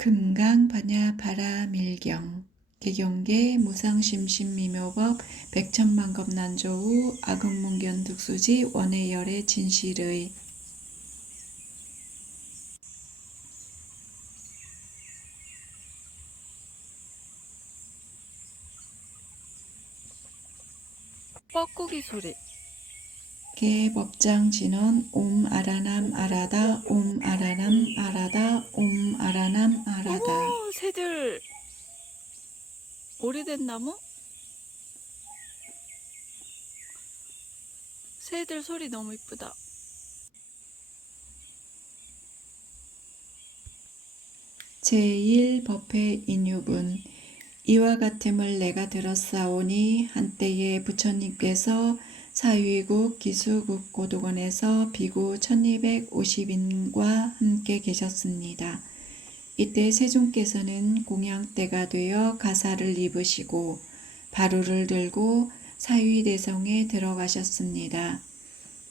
금강 반야 바라밀경 개경계 무상심신미묘법 백천만겁 난조우 아금문견 득수지 원해열의 진실의 뻐꾸기 소리. 개법장 진원 옴 아라남 아라다 옴 아라남 아라다 옴 아라남 아라다. 어머, 새들. 오래된 나무? 새들 소리 너무 이쁘다. 제1법회 인유분 이와 같음을 내가 들었사오니 한때에 부처님께서 사위국 기수국 고도원에서 비구 1250인과 함께 계셨습니다. 이때 세존께서는 공양 때가 되어 가사를 입으시고 바루를 들고 사위대성에 들어가셨습니다.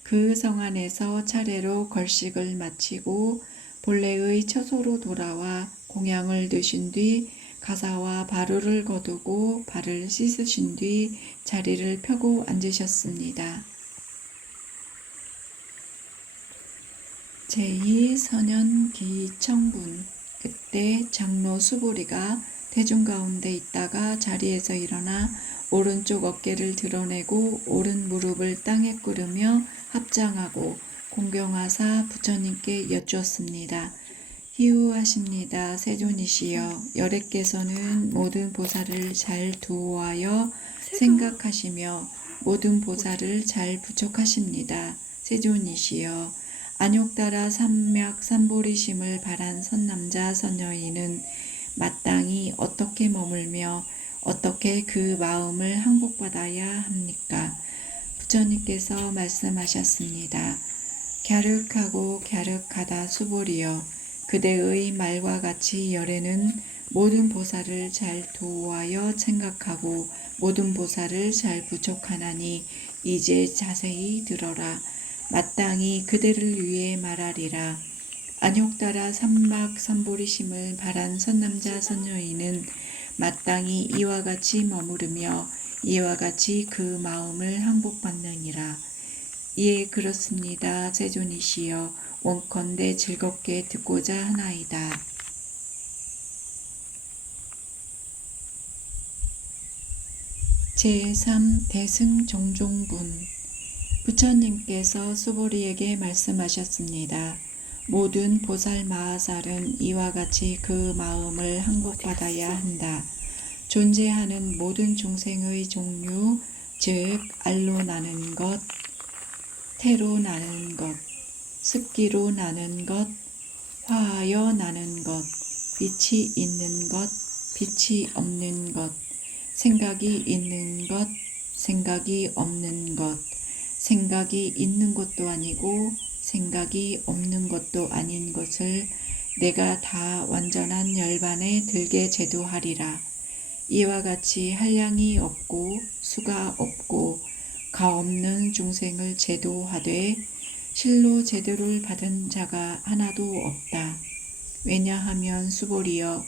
그 성 안에서 차례로 걸식을 마치고 본래의 처소로 돌아와 공양을 드신 뒤 가사와 바루를 거두고 발을 씻으신 뒤 자리를 펴고 앉으셨습니다. 제2선현 기청분 그때 장로 수보리가 대중 가운데 있다가 자리에서 일어나 오른쪽 어깨를 드러내고 오른 무릎을 땅에 꿇으며 합장하고 공경하사 부처님께 여쭈었습니다. 희우하십니다. 세존이시여 열애께서는 모든 보살을 잘 두어하여 생각하시며 모든 보살을 잘 부촉하십니다. 세존이시여 안욕따라 삼맥 삼보리심을 바란 선남자 선여인은 마땅히 어떻게 머물며 어떻게 그 마음을 항복받아야 합니까? 부처님께서 말씀하셨습니다. 갸륵하고 갸륵하다 수보리여 그대의 말과 같이 열애는 모든 보살을 잘 도우하여 생각하고 모든 보살을 잘 부촉하나니 이제 자세히 들어라. 마땅히 그대를 위해 말하리라. 안욕따라 삼막 삼보리심을 바란 선남자 선여인은 마땅히 이와 같이 머무르며 이와 같이 그 마음을 항복받느니라. 예, 그렇습니다. 세존이시여 원컨대 즐겁게 듣고자 하나이다. 제3 대승정종분 부처님께서 수보리에게 말씀하셨습니다. 모든 보살 마하살은 이와 같이 그 마음을 항복받아야 한다. 존재하는 모든 중생의 종류, 즉 알로 나는 것, 태로 나는 것, 습기로 나는 것, 화하여 나는 것, 빛이 있는 것, 빛이 없는 것, 생각이 있는 것, 생각이 없는 것, 생각이 있는 것도 아니고 생각이 없는 것도 아닌 것을 내가 다 완전한 열반에 들게 제도하리라. 이와 같이 한량이 없고 수가 없고 가 없는 중생을 제도하되 실로 제도를 받은 자가 하나도 없다. 왜냐하면 수보리여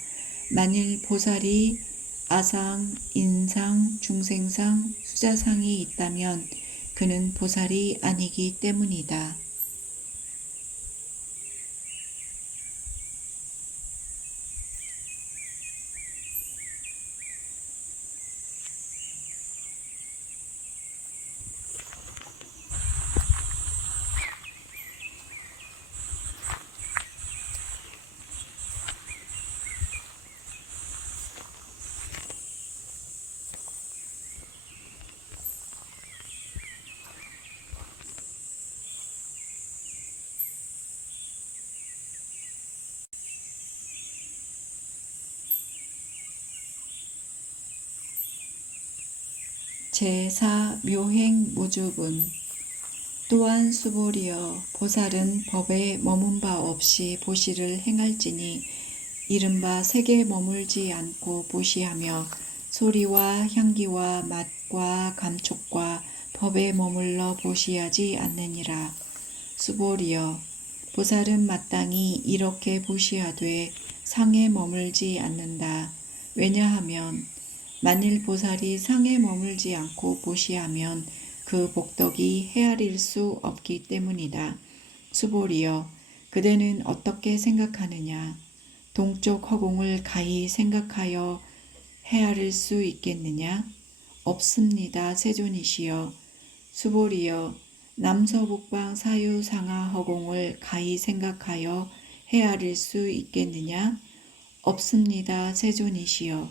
만일 보살이 아상, 인상, 중생상, 수자상이 있다면 그는 보살이 아니기 때문이다. 제4 묘행 무주분 또한 수보리여 보살은 법에 머문 바 없이 보시를 행할지니 이른바 색에 머물지 않고 보시하며 소리와 향기와 맛과 감촉과 법에 머물러 보시하지 않느니라. 수보리여 보살은 마땅히 이렇게 보시하되 상에 머물지 않는다. 왜냐하면 만일 보살이 상에 머물지 않고 보시하면 그 복덕이 헤아릴 수 없기 때문이다. 수보리여, 그대는 어떻게 생각하느냐? 동쪽 허공을 가히 생각하여 헤아릴 수 있겠느냐? 없습니다. 세존이시여. 수보리여, 남서북방 사유상하 허공을 가히 생각하여 헤아릴 수 있겠느냐? 없습니다. 세존이시여.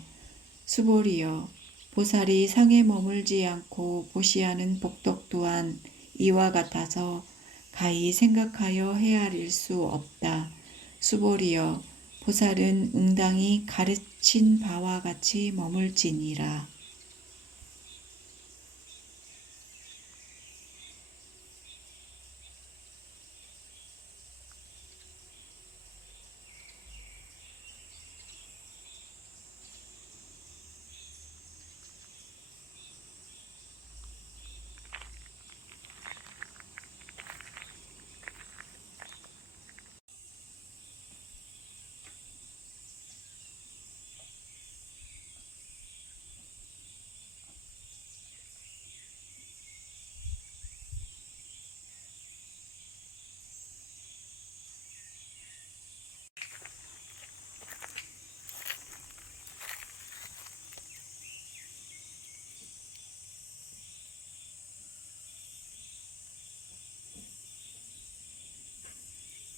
수보리여, 보살이 상에 머물지 않고 보시하는 복덕 또한 이와 같아서 가히 생각하여 헤아릴 수 없다. 수보리여, 보살은 응당이 가르친 바와 같이 머물지니라.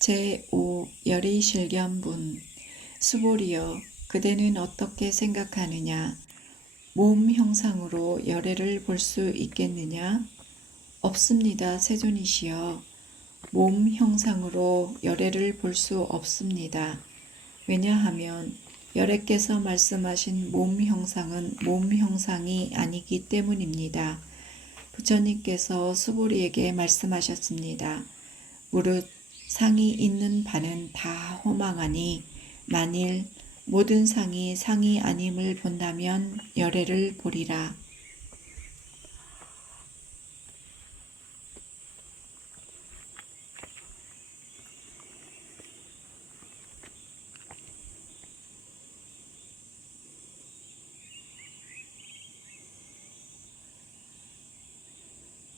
제5 열의실견분. 수보리여, 그대는 어떻게 생각하느냐? 몸 형상으로 열애를 볼 수 있겠느냐? 없습니다. 세존이시여. 몸 형상으로 열애를 볼 수 없습니다. 왜냐하면 열애께서 말씀하신 몸 형상은 몸 형상이 아니기 때문입니다. 부처님께서 수보리에게 말씀하셨습니다. 무릇 상이 있는 바는 다 허망하니 만일 모든 상이 상이 아님을 본다면 열애를 보리라.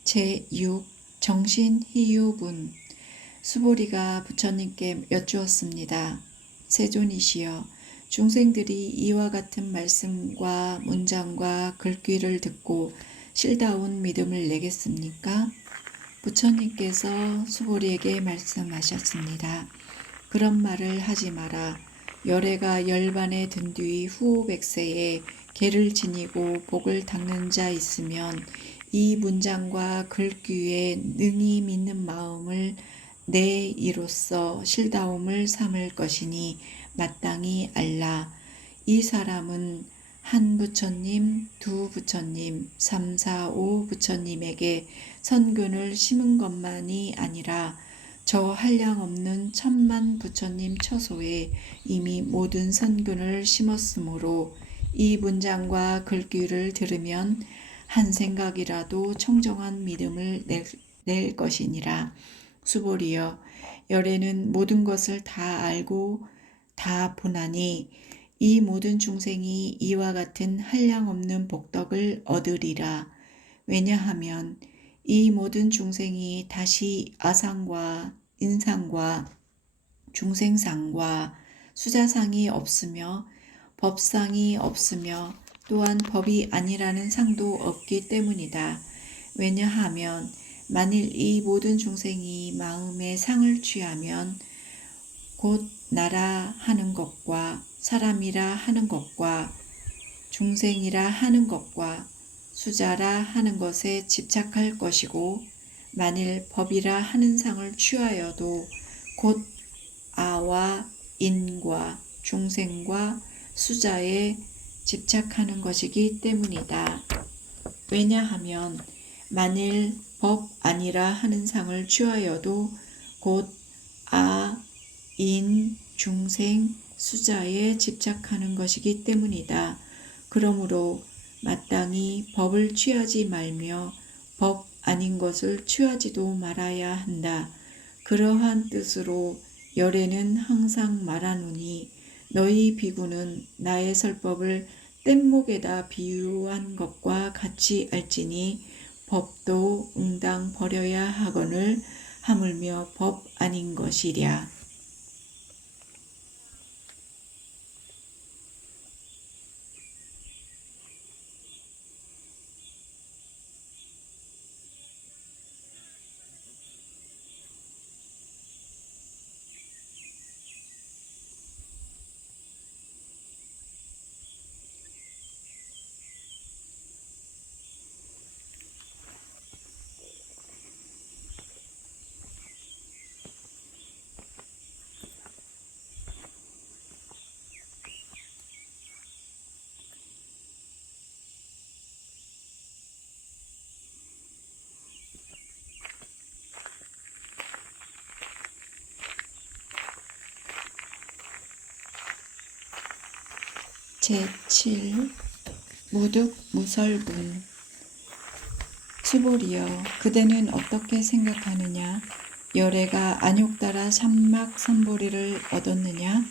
제6 정신희유분. 수보리가 부처님께 여쭈었습니다. 세존이시여, 중생들이 이와 같은 말씀과 문장과 글귀를 듣고 실다운 믿음을 내겠습니까? 부처님께서 수보리에게 말씀하셨습니다. 그런 말을 하지 마라. 열애가 열반에 든 뒤 후백세에 개를 지니고 복을 닦는 자 있으면 이 문장과 글귀에 능히 믿는 마음을 내 이로써 실다움을 삼을 것이니 마땅히 알라. 이 사람은 한 부처님, 두 부처님, 3, 4, 5 부처님에게 선근을 심은 것만이 아니라 저 한량없는 천만 부처님 처소에 이미 모든 선근을 심었으므로 이 문장과 글귀를 들으면 한 생각이라도 청정한 믿음을 낼 것이니라. 수보리여, 열애는 모든 것을 다 알고 다 보나니 이 모든 중생이 이와 같은 한량없는 복덕을 얻으리라. 왜냐하면 이 모든 중생이 다시 아상과 인상과 중생상과 수자상이 없으며 법상이 없으며 또한 법이 아니라는 상도 없기 때문이다. 왜냐하면 만일 이 모든 중생이 마음의 상을 취하면 곧 나라 하는 것과 사람이라 하는 것과 중생이라 하는 것과 수자라 하는 것에 집착할 것이고 만일 법이라 하는 상을 취하여도 곧 아와 인과 중생과 수자에 집착하는 것이기 때문이다. 왜냐하면 만일 법 아니라 하는 상을 취하여도 곧 아, 인, 중생, 수자에 집착하는 것이기 때문이다. 그러므로 마땅히 법을 취하지 말며 법 아닌 것을 취하지도 말아야 한다. 그러한 뜻으로 열애는 항상 말하노니 너희 비구는 나의 설법을 뗏목에다 비유한 것과 같이 알지니 법도 응당 버려야 하거늘 하물며 법 아닌 것이랴. 제7 무득무설문. 수보리여, 그대는 어떻게 생각하느냐? 열애가 안욕따라 삼막삼보리를 얻었느냐?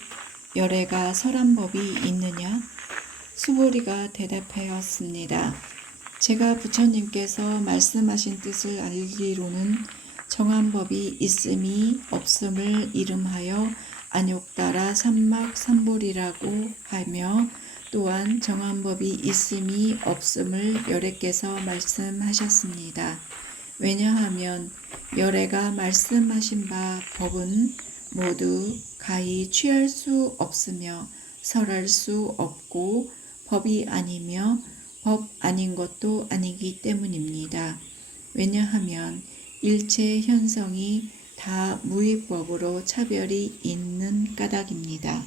열애가 설한 법이 있느냐? 수보리가 대답하였습니다. 제가 부처님께서 말씀하신 뜻을 알기로는 정한 법이 있음이 없음을 이름하여 안욕따라 삼막삼보리라고 하며, 또한 정한 법이 있음이 없음을 열애께서 말씀하셨습니다. 왜냐하면 열애가 말씀하신 바 법은 모두 가히 취할 수 없으며 설할 수 없고 법이 아니며 법 아닌 것도 아니기 때문입니다. 왜냐하면 일체 현성이 다 무위법으로 차별이 있는 까닭입니다.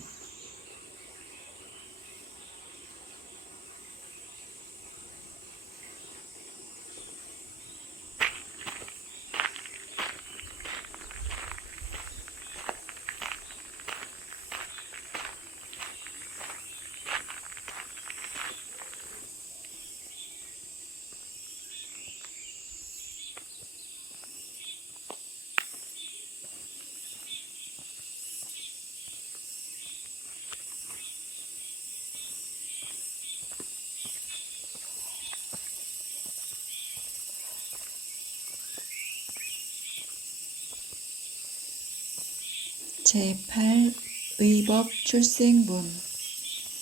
제8 의법 출생문.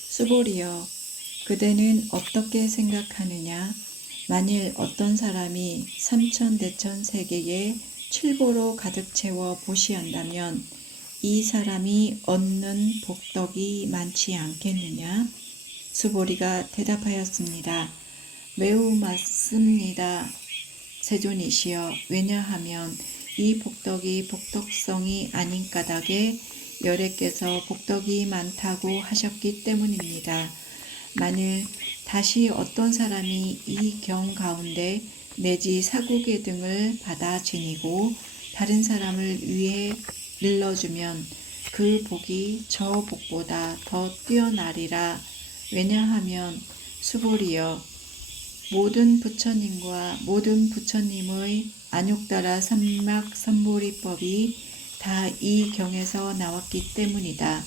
수보리여, 그대는 어떻게 생각하느냐? 만일 어떤 사람이 삼천대천 세계에 칠보로 가득 채워 보시한다면 이 사람이 얻는 복덕이 많지 않겠느냐? 수보리가 대답하였습니다. 매우 맞습니다. 세존이시여, 왜냐하면 이 복덕이 복덕성이 아닌 까닭에 열애께서 복덕이 많다고 하셨기 때문입니다. 만일 다시 어떤 사람이 이 경 가운데 내지 사국의 등을 받아 지니고 다른 사람을 위해 일러주면 그 복이 저 복보다 더 뛰어나리라. 왜냐하면 수보리여, 모든 부처님과 모든 부처님의 안욕따라 삼막삼보리법이 다 이 경에서 나왔기 때문이다.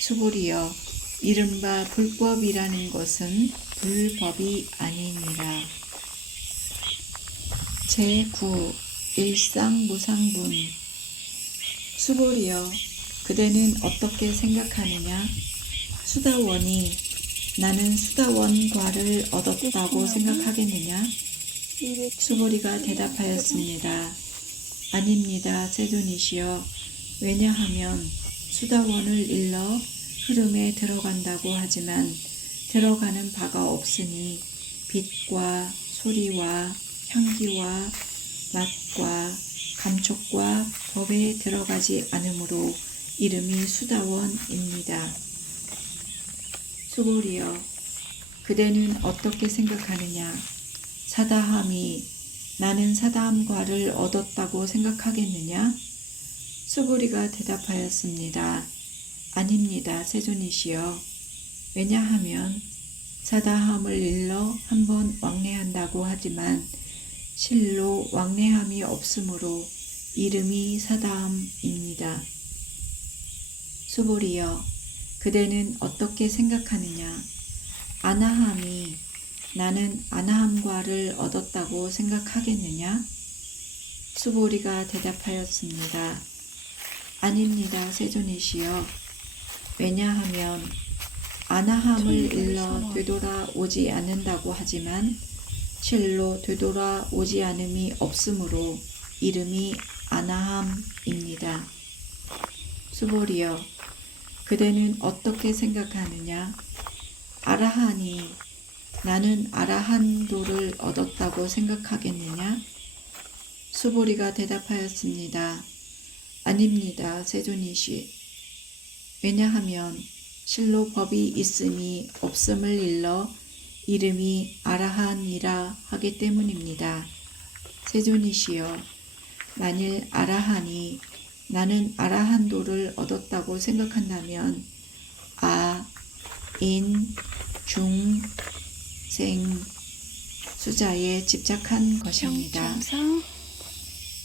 수보리여, 이른바 불법이라는 것은 불법이 아니니라. 제9 일상무상분. 수보리여, 그대는 어떻게 생각하느냐? 수다원이 나는 수다원과를 얻었다고 생각하겠느냐? 수보리가 대답하였습니다. 아닙니다, 세존이시여. 왜냐하면 수다원을 일러 흐름에 들어간다고 하지만 들어가는 바가 없으니 빛과 소리와 향기와 맛과 감촉과 법에 들어가지 않으므로 이름이 수다원입니다. 수보리여, 그대는 어떻게 생각하느냐? 사다함이 나는 사다함과를 얻었다고 생각하겠느냐? 수보리가 대답하였습니다. 아닙니다, 세존이시여. 왜냐하면 사다함을 일러 한번 왕래한다고 하지만 실로 왕래함이 없으므로 이름이 사다함입니다. 수보리여, 그대는 어떻게 생각하느냐? 아나함이 나는 아나함과를 얻었다고 생각하겠느냐? 수보리가 대답하였습니다. 아닙니다, 세존이시여. 왜냐하면 아나함을 일러 되돌아오지 않는다고 하지만 실로 되돌아오지 않음이 없으므로 이름이 아나함입니다. 수보리여, 그대는 어떻게 생각하느냐? 아라한이 나는 아라한도를 얻었다고 생각하겠느냐? 수보리가 대답하였습니다. 아닙니다, 세존이시. 왜냐하면 실로 법이 있음이 없음을 일러 이름이 아라한이라 하기 때문입니다. 세존이시여, 만일 아라한이 나는 아라한도를 얻었다고 생각한다면 아, 인, 중, 생, 수자에 집착한 것입니다. 평천상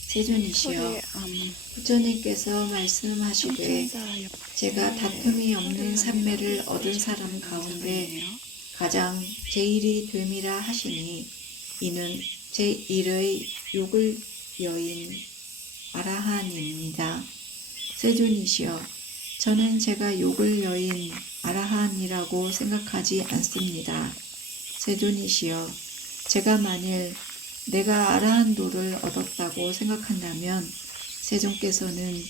세존이시여, 소리의 부처님께서 말씀하시되 평천사 옆에 제가 다툼이 없는 삼매를 얻은 사람 가운데 가장 제일이 됨이라 하시니 이는 제1의 육을 여인 아라한입니다. 세존이시여, 저는 제가 욕을 여인 아라한이라고 생각하지 않습니다. 세존이시여, 제가 만일 내가 아라한도를 얻었다고 생각한다면 세존께서는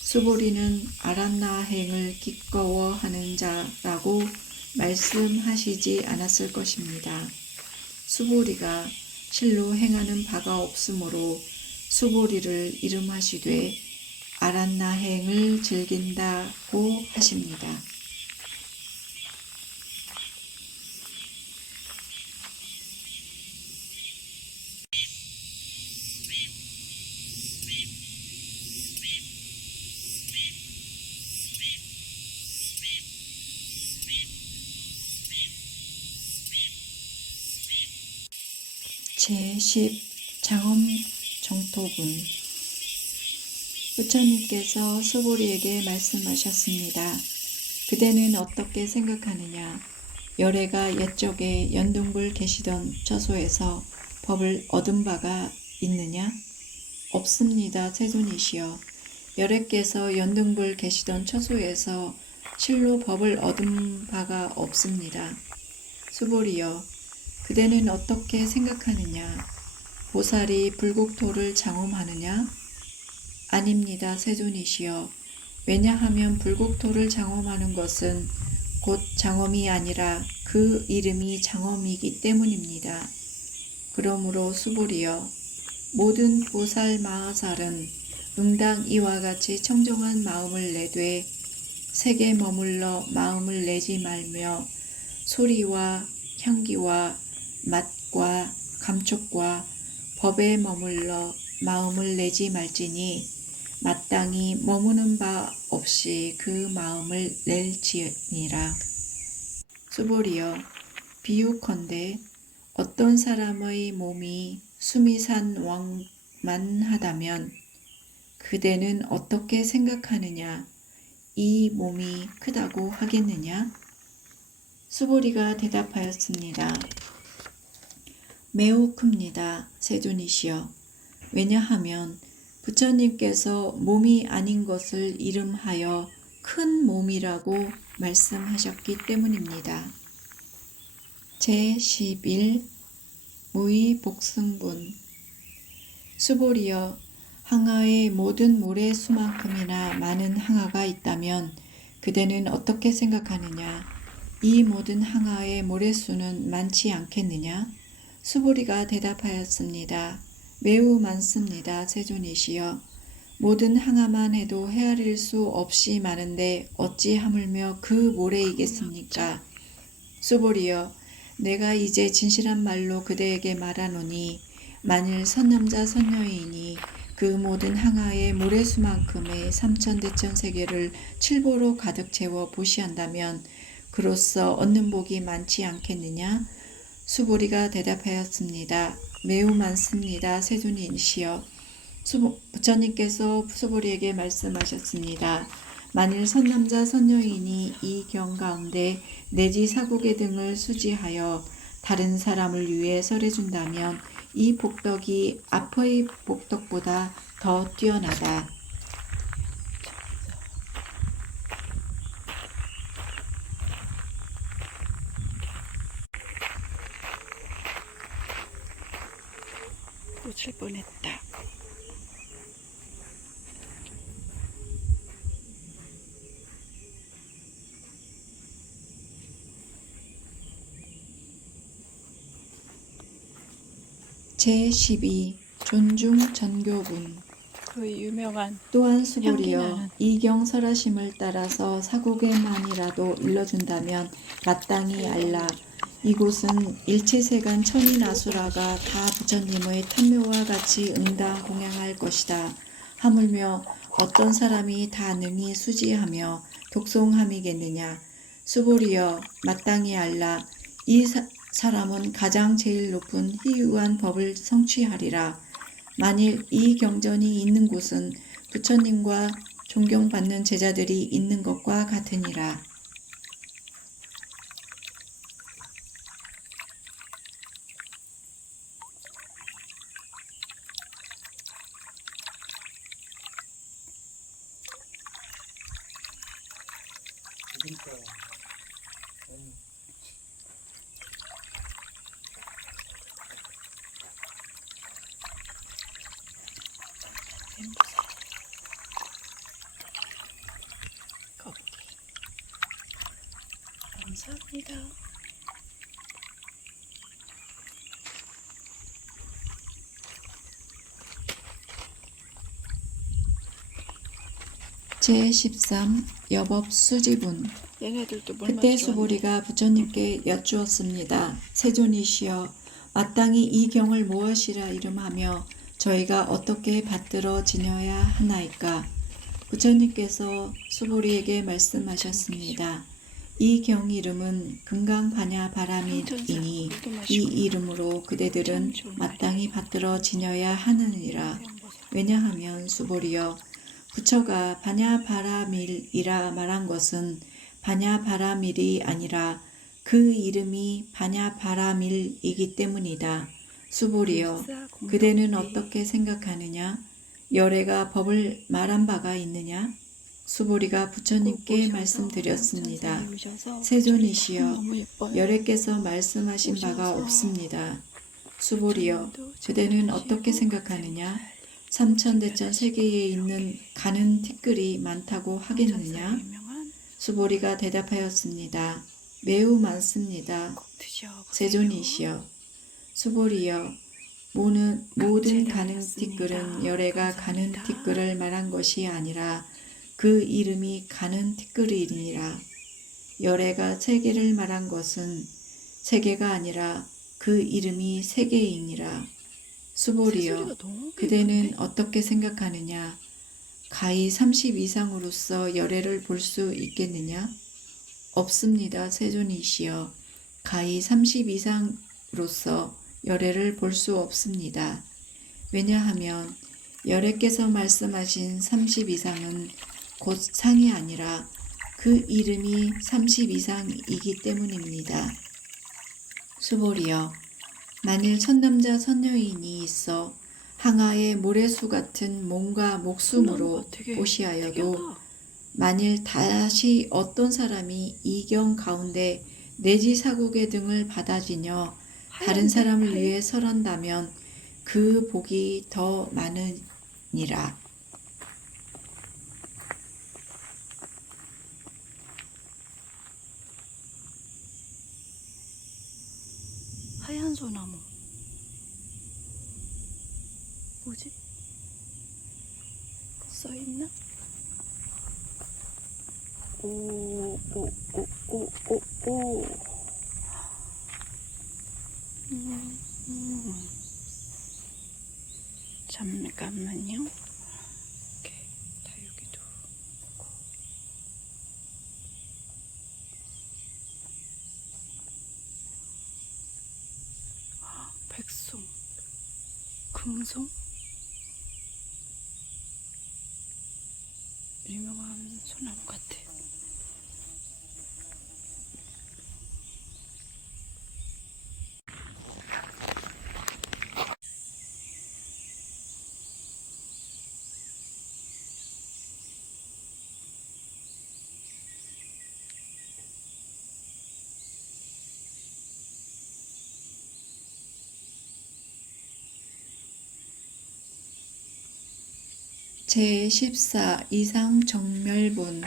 수보리는 아란나행을 기꺼워하는 자라고 말씀하시지 않았을 것입니다. 수보리가 실로 행하는 바가 없으므로 수보리를 이름하시되 아란나행을 즐긴다고 하십니다. 제10 장엄 정토분. 부처님께서 수보리에게 말씀하셨습니다. 그대는 어떻게 생각하느냐? 열애가 옛적에 연등불 계시던 처소에서 법을 얻은 바가 있느냐? 없습니다, 세존이시여. 열애께서 연등불 계시던 처소에서 실로 법을 얻은 바가 없습니다. 수보리여, 그대는 어떻게 생각하느냐? 보살이 불국토를 장엄하느냐? 아닙니다, 세존이시여. 왜냐하면 불국토를 장엄하는 것은 곧 장엄이 아니라 그 이름이 장엄이기 때문입니다. 그러므로 수보리여, 모든 보살 마하살은 응당 이와 같이 청정한 마음을 내되 색에 머물러 마음을 내지 말며 소리와 향기와 맛과 감촉과 법에 머물러 마음을 내지 말지니 마땅히 머무는 바 없이 그 마음을 낼지니라. 수보리여, 비유컨대 어떤 사람의 몸이 수미산 왕만하다면 그대는 어떻게 생각하느냐? 이 몸이 크다고 하겠느냐? 수보리가 대답하였습니다. 매우 큽니다, 세존이시여. 왜냐하면 부처님께서 몸이 아닌 것을 이름하여 큰 몸이라고 말씀하셨기 때문입니다. 제11 무의복승분. 수보리여, 항아에 모든 모래 수만큼이나 많은 항아가 있다면 그대는 어떻게 생각하느냐? 이 모든 항아의 모래수는 많지 않겠느냐? 수보리가 대답하였습니다. 매우 많습니다, 세존이시여. 모든 항아만 해도 헤아릴 수 없이 많은데 어찌 하물며 그 모래이겠습니까? 수보리여, 내가 이제 진실한 말로 그대에게 말하노니 만일 선남자 선녀인이 그 모든 항아의 모래수만큼의 삼천대천세계를 칠보로 가득 채워 보시한다면 그로써 얻는 복이 많지 않겠느냐? 수보리가 대답하였습니다. 매우 많습니다, 세존이시여. 부처님께서 수보리에게 말씀하셨습니다. 만일 선남자 선여인이 이 경 가운데 내지 사국의 등을 수지하여 다른 사람을 위해 설해준다면 이 복덕이 앞의 복덕보다 더 뛰어나다. 놓칠 뻔했다. 제12 존중 전교분. 그 유명한 또한 수고리여 향기나는 이 경 설하심을 따라서 사국에만이라도 일러준다면 마땅히 알라. 이곳은 일체세간 천인아수라가 다 부처님의 탐묘와 같이 응당 공양할 것이다. 하물며 어떤 사람이 다 능히 수지하며 독송함이겠느냐. 수보리여 마땅히 알라. 이 사람은 가장 제일 높은 희유한 법을 성취하리라. 만일 이 경전이 있는 곳은 부처님과 존경받는 제자들이 있는 것과 같으니라. 거북이. 감사합니다. 제13 여법 수지분. 얘네들도 물 그때 마시러 왔네. 수보리가 부처님께 여쭈었습니다. 세존이시여 마땅히 이 경을 무엇이라 이름하며 저희가 어떻게 받들어 지녀야 하나이까. 부처님께서 수보리에게 말씀하셨습니다. 이 경 이름은 금강반야 바라밀이니 이 이름으로 그대들은 마땅히 받들어 지녀야 하느니라. 왜냐하면 수보리여 부처가 반야 바라밀이라 말한 것은 반야 바라밀이 아니라 그 이름이 반야 바라밀이기 때문이다. 수보리여 그대는 어떻게 생각하느냐? 열애가 법을 말한 바가 있느냐? 수보리가 부처님께 말씀드렸습니다. 세존이시여 열애께서 말씀하신 바가 없습니다. 수보리여 그대는 어떻게 생각하느냐? 삼천대천 세계에 있는 가는 티끌이 많다고 하겠느냐? 수보리가 대답하였습니다. 매우 많습니다. 세존이시여 수보리여 모든 가는 티끌은 열애가 가는 티끌을 말한 것이 아니라 그 이름이 가는 티끌이니라. 열애가 세계를 말한 것은 세계가 아니라 그 이름이 세계이니라. 수보리여 그대는 어떻게 생각하느냐? 가히 30 이상으로서 열애를 볼 수 있겠느냐? 없습니다. 세존이시여 가히 30 이상으로서 열애를 볼 수 없습니다. 왜냐하면 열애께서 말씀하신 30 이상은 곧 상이 아니라 그 이름이 30 이상이기 때문입니다. 수보리여 만일 선남자 선여인이 있어 항아의 모래수 같은 몸과 목숨으로 보시하여도 만일 다시 어떤 사람이 이경 가운데 내지 사국의 등을 받아지녀 다른 사람을 위해 설한다면 그 복이 더 많으니라. 하얀 소나무. 뭐지? 써있나? 오. 잠깐만요. 이렇게 다육이도 보고. 백송, 금송. 유명한 소나무 같아. 제14 이상 정멸본.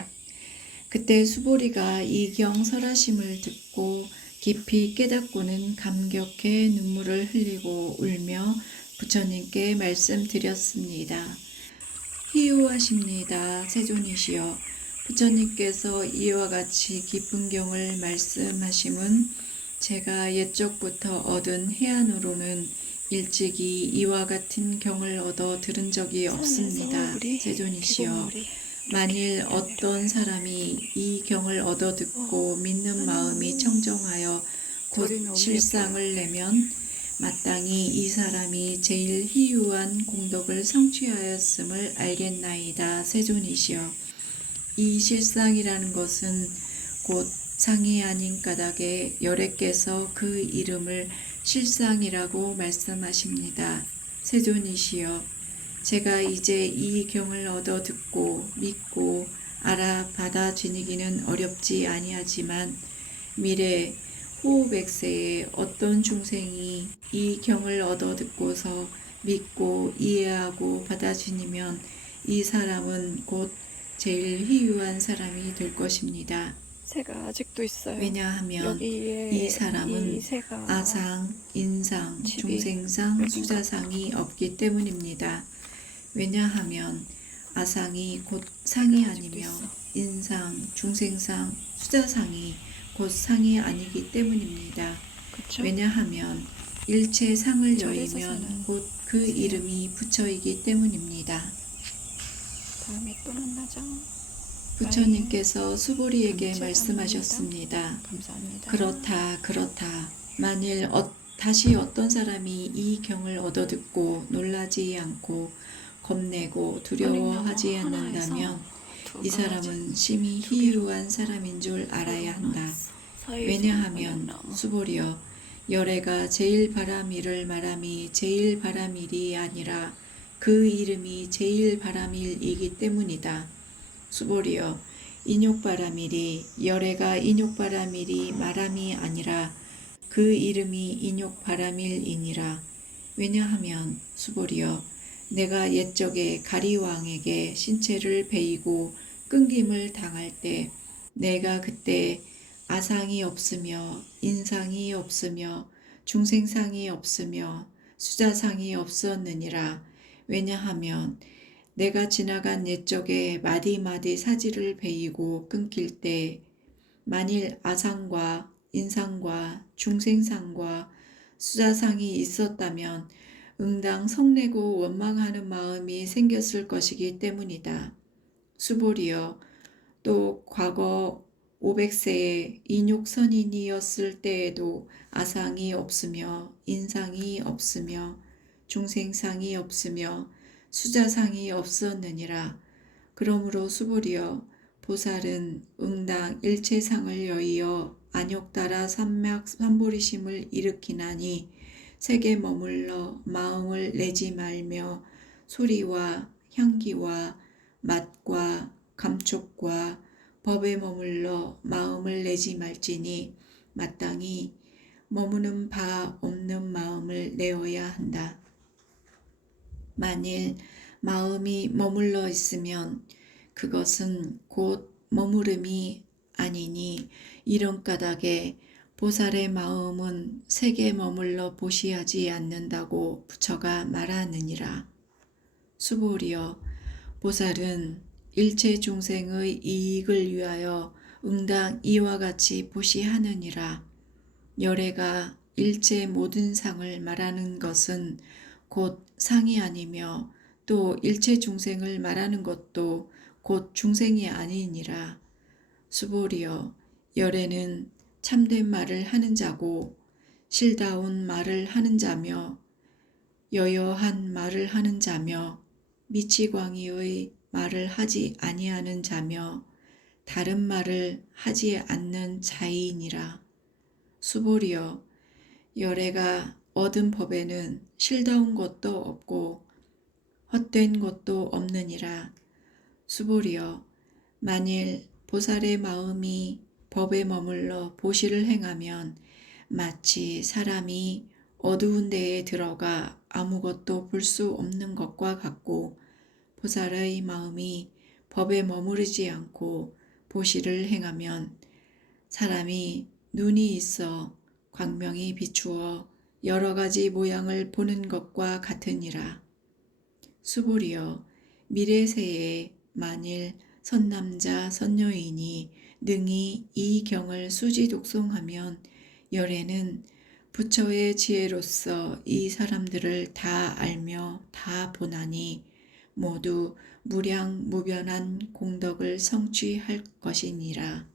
그때 수보리가 이경 설하심을 듣고 깊이 깨닫고는 감격해 눈물을 흘리고 울며 부처님께 말씀드렸습니다. 희유하십니다. 세존이시여. 부처님께서 이와 같이 깊은 경을 말씀하심은 제가 옛적부터 얻은 해안으로는 일찍이 이와 같은 경을 얻어 들은 적이 없습니다. 세존이시여. 만일 어떤 사람이 이 경을 얻어 듣고 믿는 마음이 청정하여 곧 실상을 내면 마땅히 이 사람이 제일 희유한 공덕을 성취하였음을 알겠나이다. 세존이시여. 이 실상이라는 것은 곧 상이 아닌 까닭에 여래께서 그 이름을 실상이라고 말씀하십니다. 세존이시여. 제가 이제 이 경을 얻어 듣고 믿고 알아 받아 지니기는 어렵지 아니하지만 미래 후백세에 어떤 중생이 이 경을 얻어 듣고서 믿고 이해하고 받아 지니면 이 사람은 곧 제일 희유한 사람이 될 것입니다. 새가 아직도 있어요. 왜냐하면 여기에 이 사람은 이 새가 아상, 인상, 집이 중생상, 여긴가 수자상이 없기 때문입니다. 왜냐하면 아상이 곧 상이 아니며 인상, 중생상, 수자상이 곧 상이 아니기 때문입니다. 그쵸? 왜냐하면 일체 상을 절에서 여의면 사는 곧 그 이름이 부처이기 때문입니다. 다음에 또 만나죠. 부처님께서 수보리에게 제가 말씀하셨습니다. 감사합니다. 그렇다. 만일 다시 어떤 사람이 이 경을 얻어 듣고 놀라지 않고 겁내고 두려워하지 않는다면 이 사람은 심히 희유한 사람인 줄 알아야 한다. 왜냐하면 수보리여, 열애가 제일 바람일을 말함이 제일 바람일이 아니라 그 이름이 제일 바람일이기 때문이다. 수보리여, 인욕바람일이 열애가 인욕바람일이 말함이 아니라 그 이름이 인욕바람일이니라. 왜냐하면 수보리여, 내가 옛적에 가리왕에게 신체를 베이고 끊김을 당할 때 내가 그때 아상이 없으며 인상이 없으며 중생상이 없으며 수자상이 없었느니라. 왜냐하면 내가 지나간 옛적에 마디마디 사지를 베이고 끊길 때 만일 아상과 인상과 중생상과 수자상이 있었다면 응당 성내고 원망하는 마음이 생겼을 것이기 때문이다. 수보리여, 또 과거 500세에 인욕선인이었을 때에도 아상이 없으며 인상이 없으며 중생상이 없으며 수자상이 없었느니라. 그러므로 수보리여, 보살은 응당 일체상을 여의어 안욕따라 삼보리심을 일으키나니 색에 머물러 마음을 내지 말며 소리와 향기와 맛과 감촉과 법에 머물러 마음을 내지 말지니 마땅히 머무는 바 없는 마음을 내어야 한다. 만일 마음이 머물러 있으면 그것은 곧 머무름이 아니니 이런 까닭에 보살의 마음은 색에 머물러 보시하지 않는다고 부처가 말하느니라. 수보리여, 보살은 일체 중생의 이익을 위하여 응당 이와 같이 보시하느니라. 열애가 일체 모든 상을 말하는 것은 곧 상이 아니며 또 일체 중생을 말하는 것도 곧 중생이 아니니라. 수보리여, 열애는 참된 말을 하는 자고 실다운 말을 하는 자며 여여한 말을 하는 자며 미치광이의 말을 하지 아니하는 자며 다른 말을 하지 않는 자이니라. 수보리여, 열애가 얻은 법에는 실다운 것도 없고 헛된 것도 없느니라. 수보리여, 만일 보살의 마음이 법에 머물러 보시를 행하면 마치 사람이 어두운 데에 들어가 아무것도 볼 수 없는 것과 같고, 보살의 마음이 법에 머무르지 않고 보시를 행하면 사람이 눈이 있어 광명이 비추어 여러 가지 모양을 보는 것과 같으니라. 수보리여, 미래세에 만일 선남자 선녀인이 능히 이 경을 수지 독송하면 열애는 부처의 지혜로서 이 사람들을 다 알며 다 보나니 모두 무량무변한 공덕을 성취할 것이니라.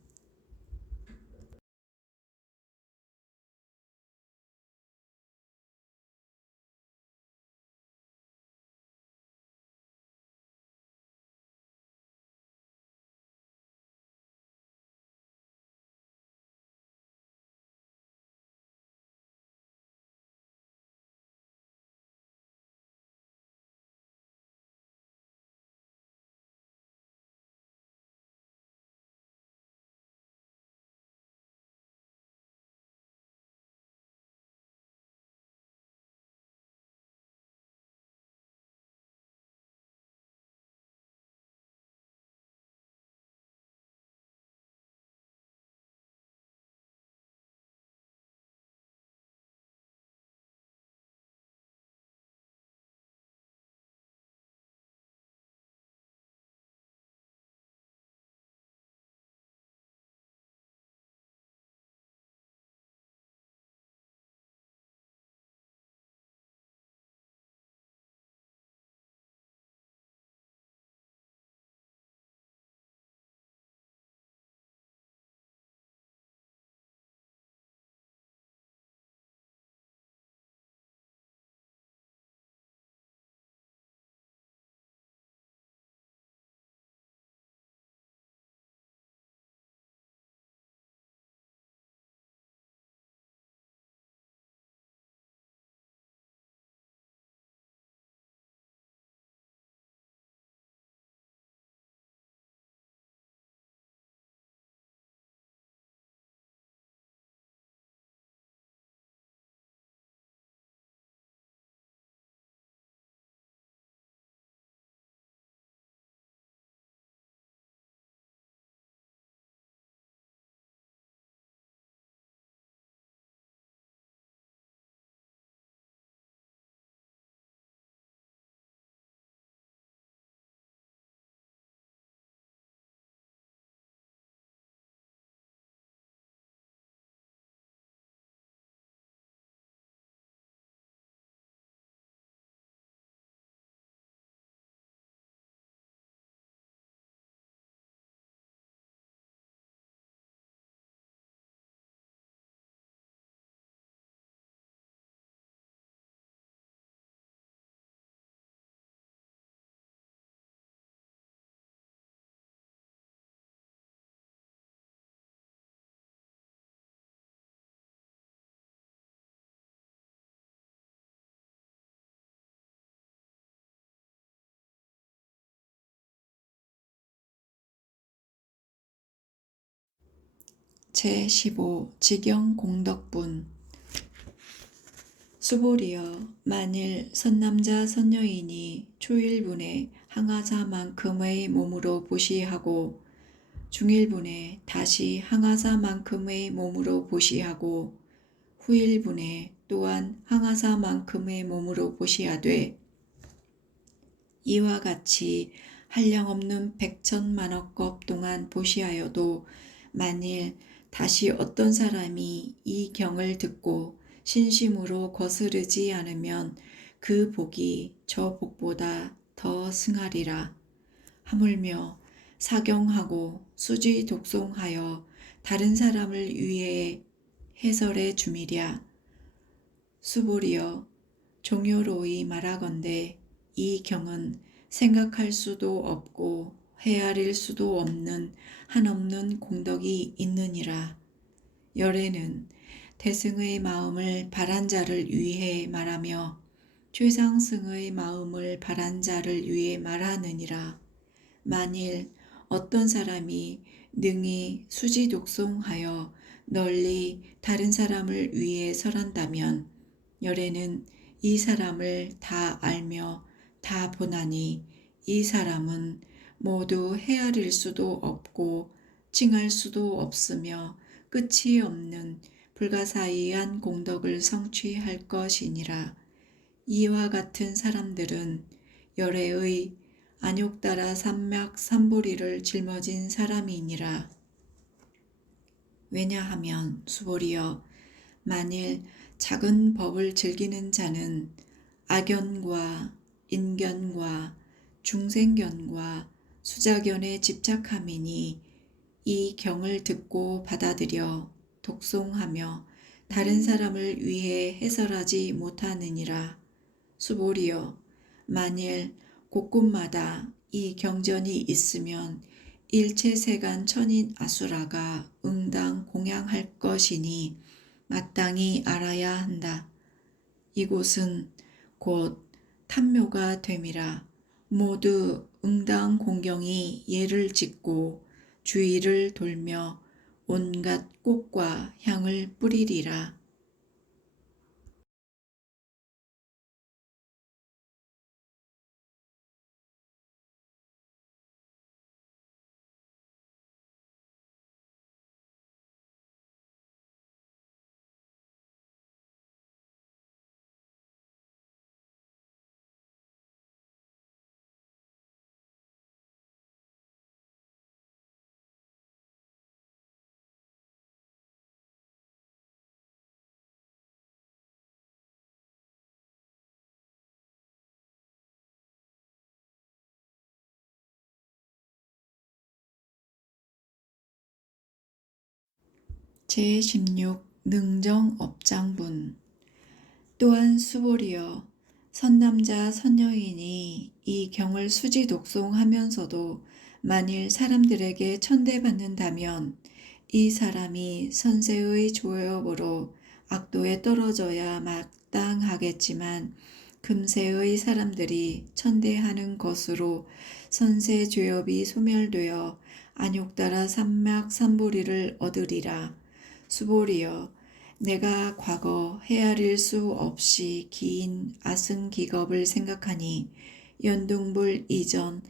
제15 직영공덕분. 수보리여, 만일 선남자 선녀인이 초일분에 항아사만큼의 몸으로 보시하고 중일분에 다시 항아사만큼의 몸으로 보시하고 후일분에 또한 항아사만큼의 몸으로 보시하되 이와 같이 한량없는 백천만억겁 동안 보시하여도 만일 다시 어떤 사람이 이 경을 듣고 신심으로 거스르지 않으면 그 복이 저 복보다 더 승하리라. 하물며 사경하고 수지 독송하여 다른 사람을 위해 해설해 주미랴. 수보리여, 종요로이 말하건대 이 경은 생각할 수도 없고 헤아릴 수도 없는 한없는 공덕이 있느니라. 열애는 태승의 마음을 바란 자를 위해 말하며 최상승의 마음을 바란 자를 위해 말하느니라. 만일 어떤 사람이 능히 수지독송하여 널리 다른 사람을 위해 설한다면 열애는 이 사람을 다 알며 다 보나니 이 사람은 모두 헤아릴 수도 없고 칭할 수도 없으며 끝이 없는 불가사의한 공덕을 성취할 것이니라. 이와 같은 사람들은 열애의 안욕따라 삼맥삼보리를 짊어진 사람이니라. 왜냐하면 수보리여, 만일 작은 법을 즐기는 자는 악연과 인견과 중생견과 수자견에 집착함이니 이 경을 듣고 받아들여 독송하며 다른 사람을 위해 해설하지 못하느니라. 수보리여, 만일 곳곳마다 이 경전이 있으면 일체세간 천인 아수라가 응당 공양할 것이니 마땅히 알아야 한다. 이곳은 곧 탐묘가 됨이라. 모두 응당 공경이 예를 짓고 주위를 돌며 온갖 꽃과 향을 뿌리리라. 제16 능정업장분. 또한 수보리여, 선남자 선여인이 이 경을 수지 독송하면서도 만일 사람들에게 천대받는다면 이 사람이 선세의 조업으로 악도에 떨어져야 마땅하겠지만 금세의 사람들이 천대하는 것으로 선세 죄업이 소멸되어 안욕따라 삼맥삼보리를 얻으리라. 수보리여, 내가 과거 헤아릴 수 없이 긴 아승기겁을 생각하니 연둥불 이전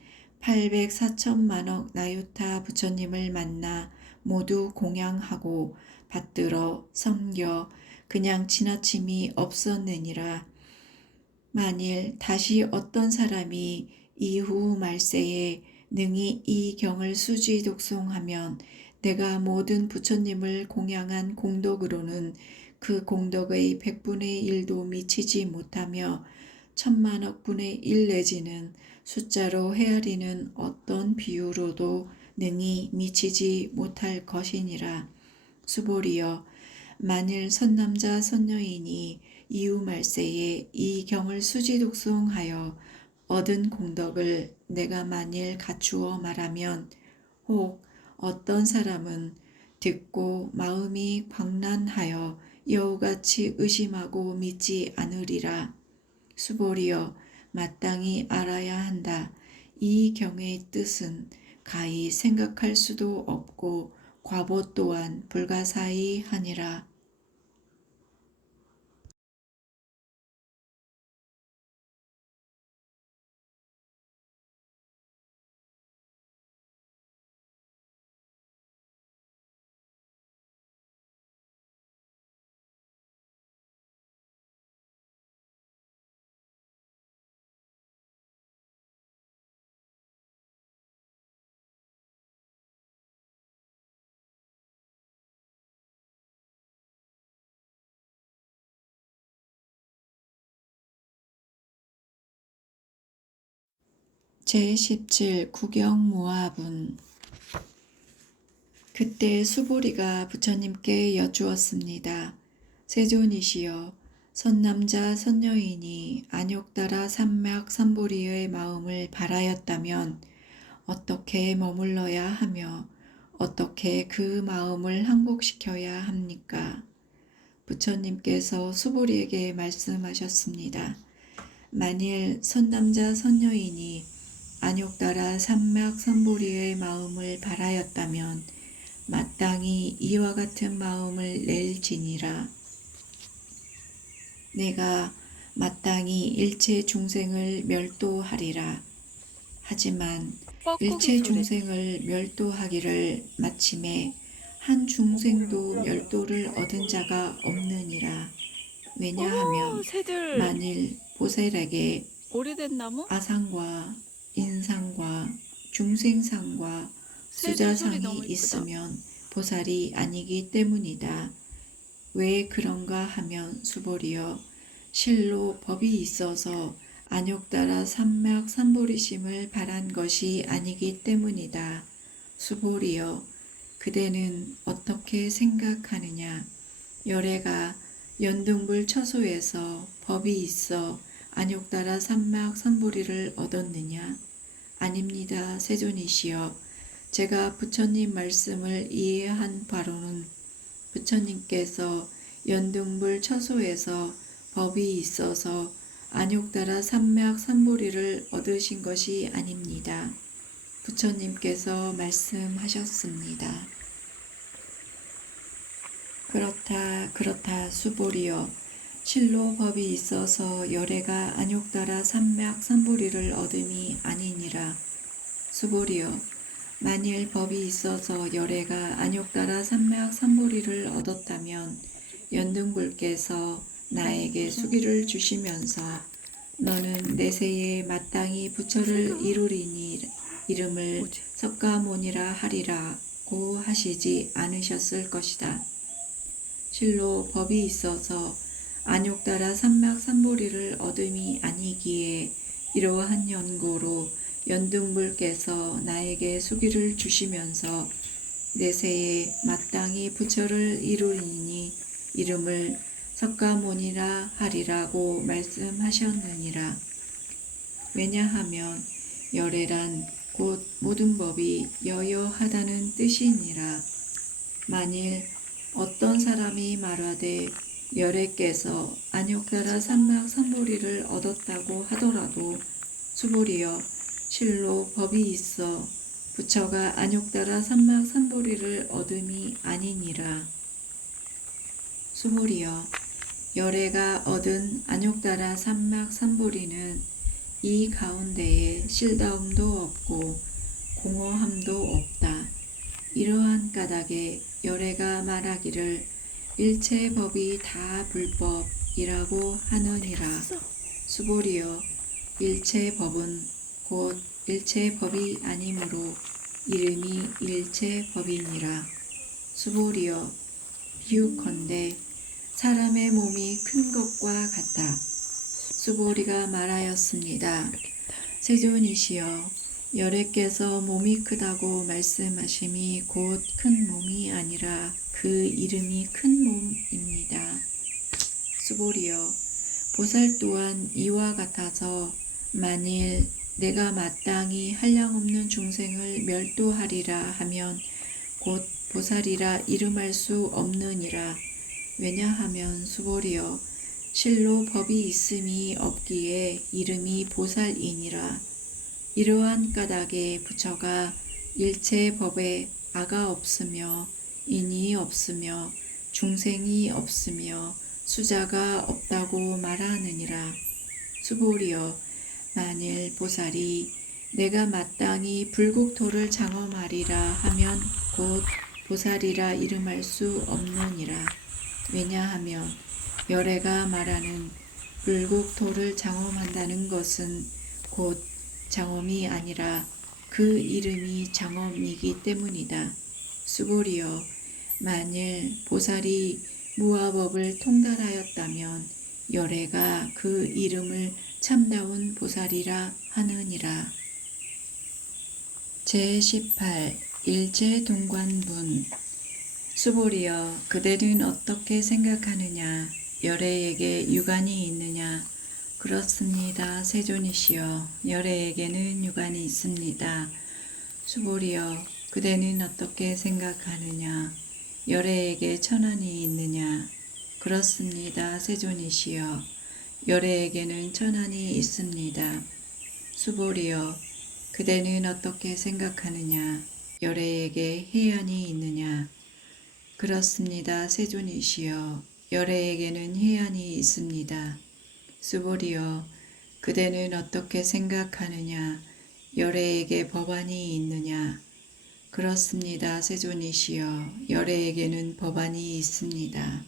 800~4천만억 나유타 부처님을 만나 모두 공양하고 받들어 섬겨 그냥 지나침이 없었느니라. 만일 다시 어떤 사람이 이후 말세에 능히 이 경을 수지 독송하면 내가 모든 부처님을 공양한 공덕으로는 그 공덕의 100분의 1도 미치지 못하며 1000만억 분의 1 내지는 숫자로 헤아리는 어떤 비유로도 능히 미치지 못할 것이니라. 수보리여, 만일 선남자 선여인이 이후 말세에 이 경을 수지 독송하여 얻은 공덕을 내가 만일 갖추어 말하면 혹 어떤 사람은 듣고 마음이 광란하여 여우같이 의심하고 믿지 않으리라. 수보리여, 마땅히 알아야 한다. 이 경의 뜻은 가히 생각할 수도 없고 과보 또한 불가사의하니라. 제17 구경무화분. 그때 수보리가 부처님께 여쭈었습니다. 세존이시여, 선남자 선여인이 안욕따라 삼막 삼보리의 마음을 바라였다면 어떻게 머물러야 하며 어떻게 그 마음을 항복시켜야 합니까? 부처님께서 수보리에게 말씀하셨습니다. 만일 선남자 선여인이 안욕따라 삼막 삼보리의 마음을 바라였다면 마땅히 이와 같은 마음을 낼지니라. 내가 마땅히 일체 중생을 멸도하리라. 하지만 뻐꾸기 일체 소리. 중생을 멸도하기를 마침에 한 중생도 멸도를 얻은 자가 없느니라. 왜냐하면 오, 새들. 만일 보살에게 오래된 나무? 아상과 인상과 중생상과 새들 소리 수자상이 너무 이쁘다. 있으면 보살이 아니기 때문이다. 왜 그런가 하면 수보리여, 실로 법이 있어서 안욕따라 삼막 삼보리심을 바란 것이 아니기 때문이다. 수보리여, 그대는 어떻게 생각하느냐? 열애가 연등불 처소에서 법이 있어 안욕따라 삼막 삼보리를 얻었느냐? 아닙니다, 세존이시여. 제가 부처님 말씀을 이해한 바로는 부처님께서 연등불 처소에서 법이 있어서 안욕따라 삼막 삼보리를 얻으신 것이 아닙니다. 부처님께서 말씀하셨습니다. 그렇다 수보리여, 실로 법이 있어서 열애가 안욕따라 삼막 삼보리를 얻음이 아니니라. 수보리여, 만일 법이 있어서 열애가 안욕따라 삼막 삼보리를 얻었다면 연등불께서 나에게 수기를 주시면서 너는 내세에 마땅히 부처를 이루리니 이름을 석가모니라 하리라고 하시지 않으셨을 것이다. 실로 법이 있어서 안욕따라 삼막 삼보리를 얻음이 아니기에 이러한 연고로 연등불께서 나에게 수기를 주시면서 내세에 마땅히 부처를 이루리니 이름을 석가모니라 하리라고 말씀하셨느니라. 왜냐하면 열애란 곧 모든 법이 여여하다는 뜻이니라. 만일 어떤 사람이 말하되 열애께서 안욕따라 삼막 삼보리를 얻었다고 하더라도 수보리여, 실로 법이 있어 부처가 안욕따라 삼막 삼보리를 얻음이 아니니라. 수보리여, 열애가 얻은 안욕따라 삼막 삼보리는 이 가운데에 실다움도 없고 공허함도 없다. 이러한 까닭에 열애가 말하기를 일체 법이 다 불법이라고 하느니라. 수보리여, 일체 법은 곧 일체 법이 아니므로 이름이 일체 법이니라. 수보리여, 비유컨대 사람의 몸이 큰 것과 같다. 수보리가 말하였습니다. 세존이시여, 열애께서 몸이 크다고 말씀하심이 곧 큰 몸이 아니라 그 이름이 큰 몸입니다. 수보리여, 보살 또한 이와 같아서 만일 내가 마땅히 한량없는 중생을 멸도하리라 하면 곧 보살이라 이름할 수 없느니라. 왜냐하면 수보리여, 실로 법이 있음이 없기에 이름이 보살이니라. 이러한 까닭에 부처가 일체 법에 아가 없으며 인이 없으며 중생이 없으며 수자가 없다고 말하느니라. 수보리여, 만일 보살이 내가 마땅히 불국토를 장엄하리라 하면 곧 보살이라 이름할 수 없느니라. 왜냐하면 열애가 말하는 불국토를 장엄한다는 것은 곧 장엄이 아니라 그 이름이 장엄이기 때문이다. 수보리여, 만일 보살이 무아법을 통달하였다면 열애가 그 이름을 참다운 보살이라 하느니라. 제18 일제동관분. 수보리여, 그대는 어떻게 생각하느냐? 열애에게 유관이 있느냐? 그렇습니다. 세존이시여, 열애에게는 유관이 있습니다. 수보리여, 그대는 어떻게 생각하느냐? 열애에게 천한이 있느냐? 그렇습니다. 세존이시여, 열애에게는 천한이 있습니다. 수보리여, 그대는 어떻게 생각하느냐? 열애에게 해안이 있느냐? 그렇습니다. 세존이시여, 열애에게는 해안이 있습니다. 수보리여, 그대는 어떻게 생각하느냐? 열애에게 법안이 있느냐? 그렇습니다. 세존이시여, 열애에게는 법안이 있습니다.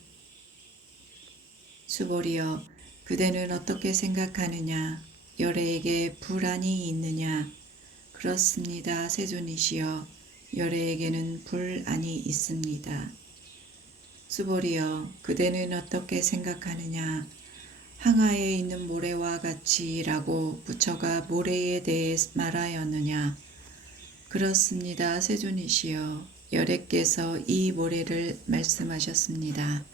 수보리여, 그대는 어떻게 생각하느냐? 열애에게 불안이 있느냐? 그렇습니다. 세존이시여, 열애에게는 불안이 있습니다. 수보리여, 그대는 어떻게 생각하느냐? 항아에 있는 모래와 같이라고 부처가 모래에 대해 말하였느냐? 그렇습니다. 세존이시여, 열애께서 이 모래를 말씀하셨습니다.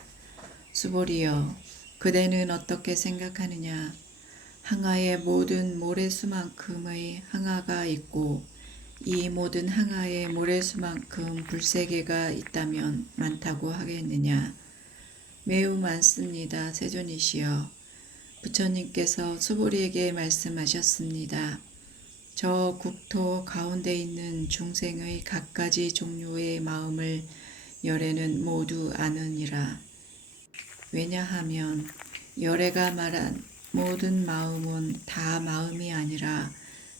수보리여, 그대는 어떻게 생각하느냐? 항아에 모든 모래수만큼의 항아가 있고 이 모든 항아에 모래수만큼 불세계가 있다면 많다고 하겠느냐? 매우 많습니다. 세존이시여, 부처님께서 수보리에게 말씀하셨습니다. 저 국토 가운데 있는 중생의 갖가지 종류의 마음을 열애는 모두 아느니라. 왜냐하면 열애가 말한 모든 마음은 다 마음이 아니라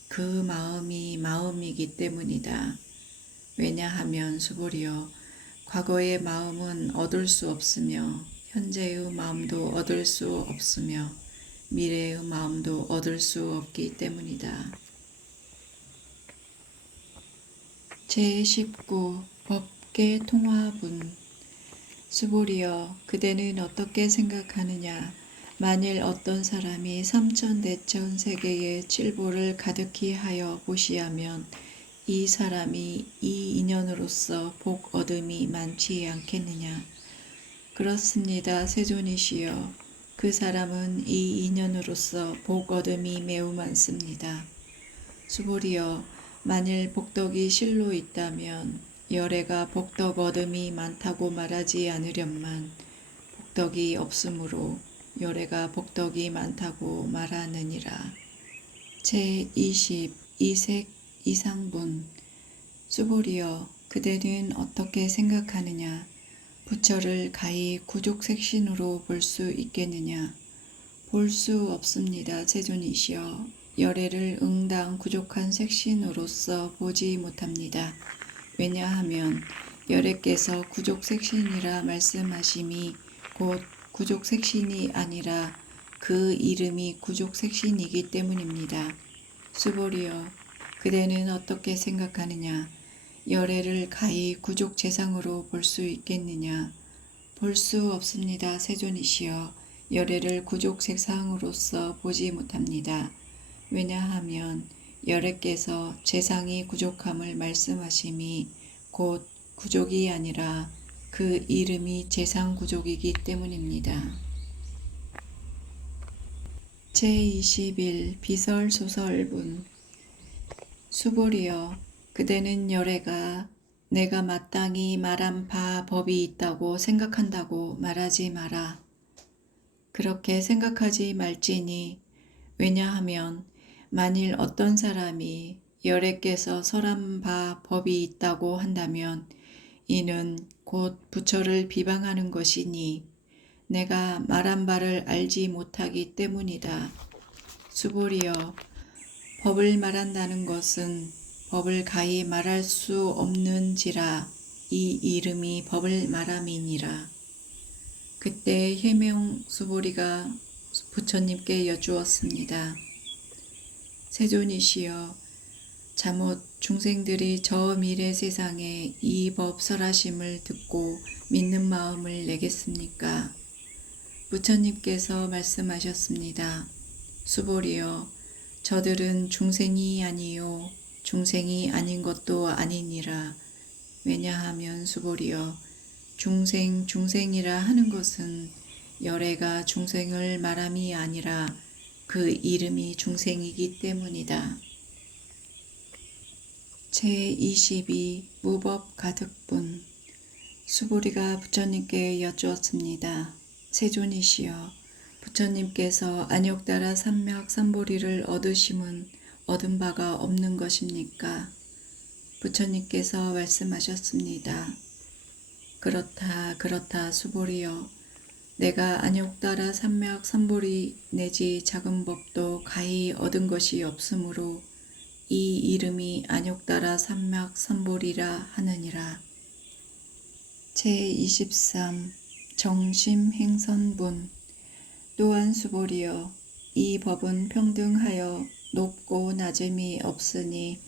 그 마음이 마음이기 때문이다. 왜냐하면 수보리여, 과거의 마음은 얻을 수 없으며 현재의 마음도 얻을 수 없으며 미래의 마음도 얻을 수 없기 때문이다. 제19 법계 통화분. 수보리여, 그대는 어떻게 생각하느냐? 만일 어떤 사람이 삼천대천 세계의 칠보를 가득히 하여 보시하면 이 사람이 이 인연으로서 복 얻음이 많지 않겠느냐? 그렇습니다. 세존이시여, 그 사람은 이 인연으로서 복 얻음이 매우 많습니다. 수보리여, 만일 복덕이 실로 있다면 열애가 복덕 얻음이 많다고 말하지 않으련만 복덕이 없으므로 열애가 복덕이 많다고 말하느니라. 제20 이색 이상분. 수보리여, 그대는 어떻게 생각하느냐? 부처를 가히 구족색신으로 볼 수 있겠느냐? 볼 수 없습니다. 세존이시여, 열애를 응당 구족한 색신으로서 보지 못합니다. 왜냐하면 열애께서 구족색신이라 말씀하심이 곧 구족색신이 아니라 그 이름이 구족색신이기 때문입니다. 수보리여, 그대는 어떻게 생각하느냐? 열애를 가히 구족재상으로 볼 수 있겠느냐? 볼 수 없습니다. 세존이시여, 열애를 구족재상으로서 보지 못합니다. 왜냐하면 열애께서 재상이 구족함을 말씀하심이 곧 구족이 아니라 그 이름이 재상구족이기 때문입니다. 제21 비설소설분. 수보리여, 그대는 열애가 내가 마땅히 말한 바 법이 있다고 생각한다고 말하지 마라. 그렇게 생각하지 말지니, 왜냐하면 만일 어떤 사람이 열애께서 설한 바 법이 있다고 한다면 이는 곧 부처를 비방하는 것이니 내가 말한 바를 알지 못하기 때문이다. 수보리여, 법을 말한다는 것은 법을 가히 말할 수 없는지라 이 이름이 법을 말함이니라. 그때 해명 수보리가 부처님께 여쭈었습니다. 세존이시여, 잠옷 중생들이 저 미래 세상에 이 법 설하심을 듣고 믿는 마음을 내겠습니까? 부처님께서 말씀하셨습니다. 수보리여, 저들은 중생이 아니요 중생이 아닌 것도 아니니라. 왜냐하면 수보리여, 중생이라 하는 것은 열애가 중생을 말함이 아니라 그 이름이 중생이기 때문이다. 제22 무법 가득분. 수보리가 부처님께 여쭈었습니다. 세존이시여, 부처님께서 안욕따라 삼맥 삼보리를 얻으심은 얻은 바가 없는 것입니까? 부처님께서 말씀하셨습니다. 그렇다 수보리여, 내가 안욕따라 삼맥 삼보리 내지 작은 법도 가히 얻은 것이 없으므로 이 이름이 안욕따라 삼맥 삼보리라 하느니라. 제23 정심행선분. 또한 수보리여, 이 법은 평등하여 높고 낮음이 없으니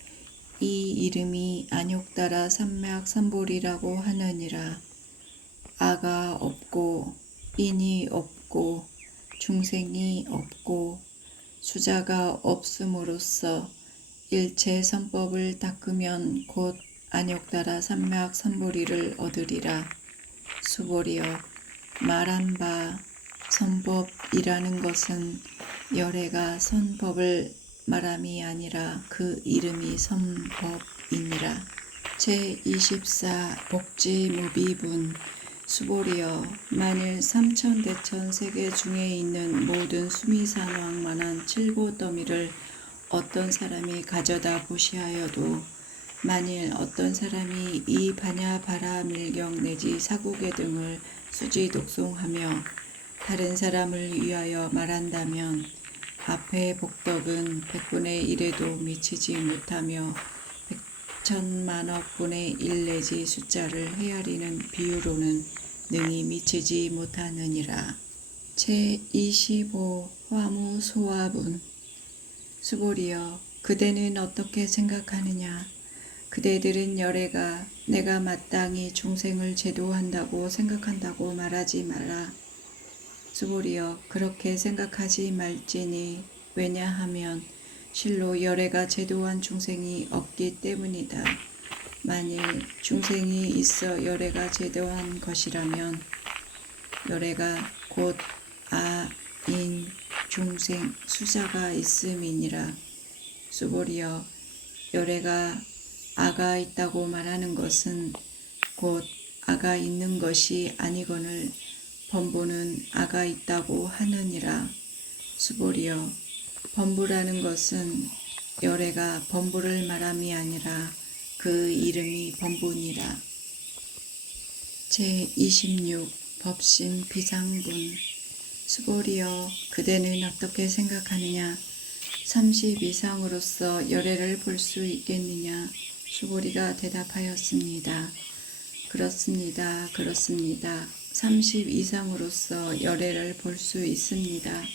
이 이름이 안욕따라 삼맥 삼보리라고 하느니라. 아가 없고 인이 없고 중생이 없고 수자가 없음으로써 일체 선법을 닦으면 곧 안욕따라 삼맥 삼보리를 얻으리라. 수보리여, 말한 바 선법이라는 것은 열애가 선법을 말함이 아니라 그 이름이 선법이니라. 제24 복지무비분. 수보리여, 만일 삼천대천 세계 중에 있는 모든 수미산왕만한 칠고더미를 어떤 사람이 가져다 보시하여도 만일 어떤 사람이 이 반야바라밀경 내지 사국의 등을 수지 독송하며 다른 사람을 위하여 말한다면 앞의 복덕은 100분의 1에도 미치지 못하며 100천만억 분의 1 내지 숫자를 헤아리는 비유로는 능히 미치지 못하느니라. 제25 화무소화분. 수보리여, 그대는 어떻게 생각하느냐? 그대들은 열애가 내가 마땅히 중생을 제도한다고 생각한다고 말하지 마라. 수보리여, 그렇게 생각하지 말지니 왜냐하면 실로 열애가 제도한 중생이 없기 때문이다. 만일 중생이 있어 열애가 제도한 것이라면 열애가 곧 아, 인, 중생, 수자가 있음이니라. 수보리여, 열애가 아가 있다고 말하는 것은 곧 아가 있는 것이 아니거늘 범부는 아가 있다고 하느니라. 수보리여, 범부라는 것은 열애가 범부를 말함이 아니라 그 이름이 범부니라. 제26 법신 비상분. 수보리여, 그대는 어떻게 생각하느냐? 30 이상으로서 열애를 볼 수 있겠느냐? 수보리가 대답하였습니다. 그렇습니다. 30 이상으로서 열애를 볼 수 있습니다.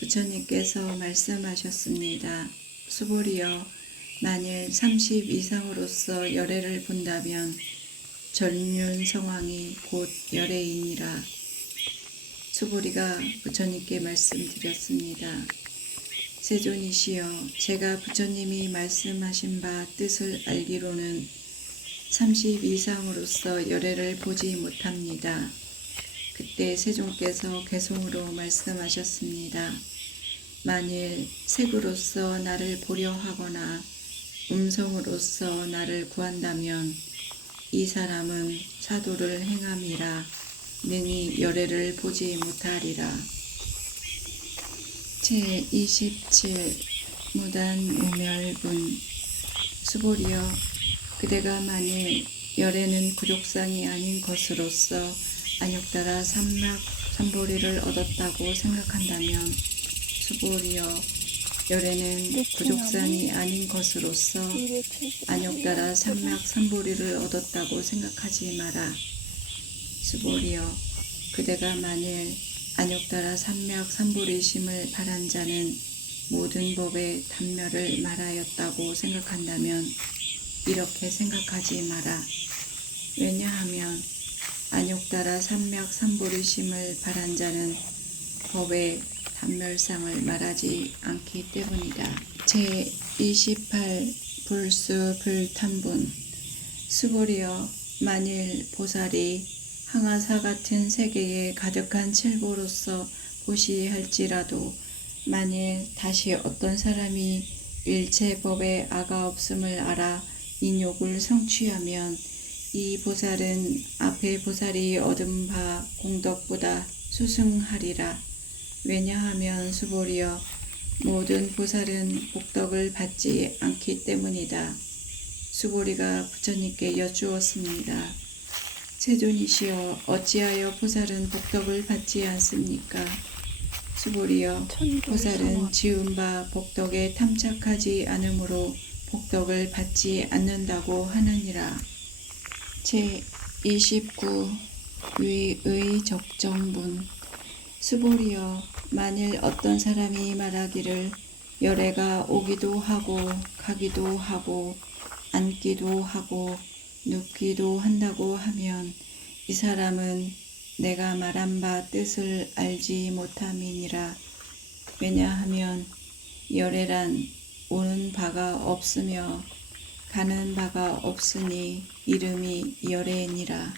부처님께서 말씀하셨습니다. 수보리여, 만일 30 이상으로서 열애를 본다면 전륜성왕이 곧 열애이니라. 수보리가 부처님께 말씀드렸습니다. 세존이시여, 제가 부처님이 말씀하신 바 뜻을 알기로는 30 이상으로서 열애를 보지 못합니다. 그때 세존께서 개송으로 말씀하셨습니다. 만일 색으로서 나를 보려 하거나 음성으로서 나를 구한다면 이 사람은 사도를 행함이라 능히 열애를 보지 못하리라. 제27 무단우멸분. 수보리여, 그대가 만일 열애는 구족상이 아닌 것으로서 안욕따라 삼맥 삼보리를 얻었다고 생각한다면 수보리여, 열애는 구족상이 아닌 것으로서 안욕따라 삼맥 삼보리를 얻었다고 생각하지 마라. 수보리여, 그대가 만일 안욕따라 삼맥 삼보리심을 바란 자는 모든 법의 단멸을 말하였다고 생각한다면 이렇게 생각하지 마라. 왜냐하면 안욕따라 삼맥 삼보리심을 바란 자는 법의 단멸상을 말하지 않기 때문이다. 제28 불수 불탐분. 수보리여, 만일 보살이 항아사 같은 세계에 가득한 칠보로서 보시할지라도 만일 다시 어떤 사람이 일체법에 아가 없음을 알아 인욕을 성취하면 이 보살은 앞에 보살이 얻은 바 공덕보다 수승하리라. 왜냐하면 수보리여 모든 보살은 복덕을 받지 않기 때문이다. 수보리가 부처님께 여쭈었습니다. 세존이시여 어찌하여 보살은 복덕을 받지 않습니까? 수보리여 보살은 지은 바 복덕에 탐착하지 않으므로 복덕을 받지 않는다고 하느니라. 제29 위의 적정분. 수보리여 만일 어떤 사람이 말하기를 열애가 오기도 하고 가기도 하고 앉기도 하고 눕기도 한다고 하면 이 사람은 내가 말한 바 뜻을 알지 못함이니라. 왜냐하면 열애란 오는 바가 없으며 가는 바가 없으니 이름이 열애니라.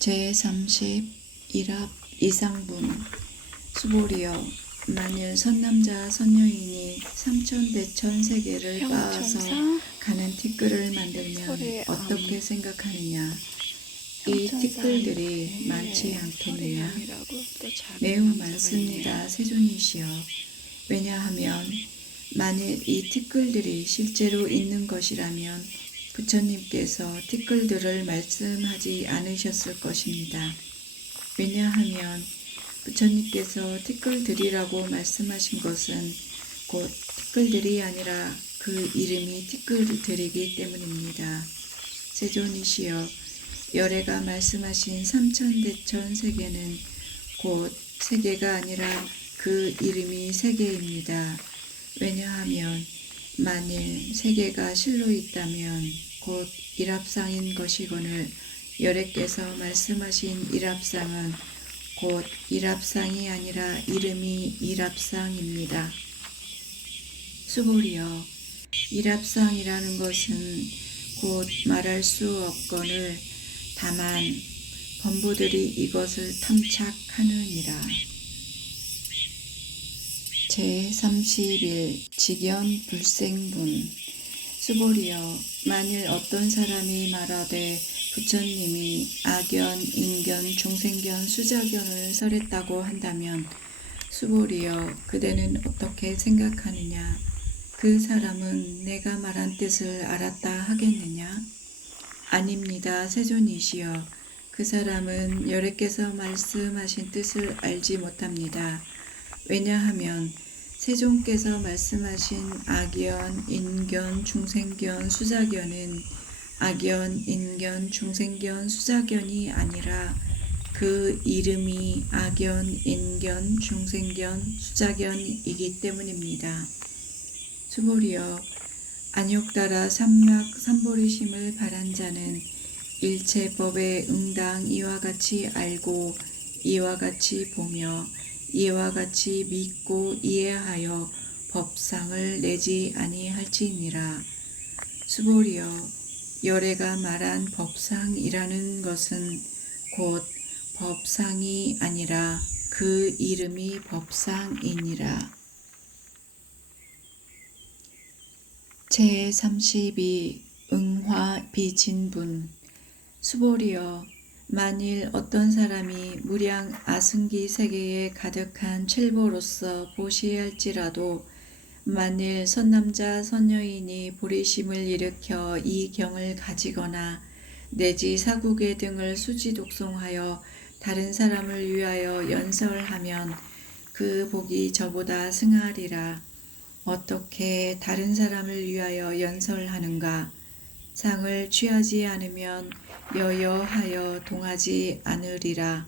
제30일합 이상분. 수보리여 만일 선남자 선여인이 삼천대천 세계를 빻아서 가는 티끌을 만들면 어떻게 생각하느냐? 이 티끌들이 많지 않겠느냐? 매우 많습니다. 세존이시여. 왜냐하면 만일 이 티끌들이 실제로 있는 것이라면 부처님께서 티끌들을 말씀하지 않으셨을 것입니다. 왜냐하면 부처님께서 티끌들이라고 말씀하신 것은 곧 티끌들이 아니라 그 이름이 티끌들이기 때문입니다. 세존이시여 열애가 말씀하신 삼천대천 세계는 곧 세계가 아니라 그 이름이 세계입니다. 왜냐하면 만일 세계가 실로 있다면 곧 일합상인 것이거늘 열애께서 말씀하신 일합상은 곧 일합상이 아니라 이름이 일합상입니다. 수보리여 일합상이라는 것은 곧 말할 수 없거늘 다만 범부들이 이것을 탐착하느니라. 제31 직연불생분. 수보리여 만일 어떤 사람이 말하되 부처님이 악연, 인견, 중생견, 수자견을 설했다고 한다면 수보리여 그대는 어떻게 생각하느냐? 그 사람은 내가 말한 뜻을 알았다 하겠느냐? 아닙니다. 세존이시여 그 사람은 열애께서 말씀하신 뜻을 알지 못합니다. 왜냐하면 세존께서 말씀하신 악연, 인견, 중생견, 수자견은 악연, 인견, 중생견, 수자견이 아니라 그 이름이 악연, 인견, 중생견, 수자견이기 때문입니다. 수보리여 안욕따라 삼락 삼보리심을 바란 자는 일체법에 응당 이와 같이 알고 이와 같이 보며 이와 같이 믿고 이해하여 법상을 내지 아니할지니라. 수보리여 열애가 말한 법상이라는 것은 곧 법상이 아니라 그 이름이 법상이니라. 제32 응화비진분. 수보리여 만일 어떤 사람이 무량 아승기 세계에 가득한 첼보로서 보시할지라도 만일 선남자 선여인이 보리심을 일으켜 이 경을 가지거나 내지 사국의 등을 수지 독송하여 다른 사람을 위하여 연설하면 그 복이 저보다 승하리라. 어떻게 다른 사람을 위하여 연설하는가? 상을 취하지 않으면 여여하여 동하지 않으리라.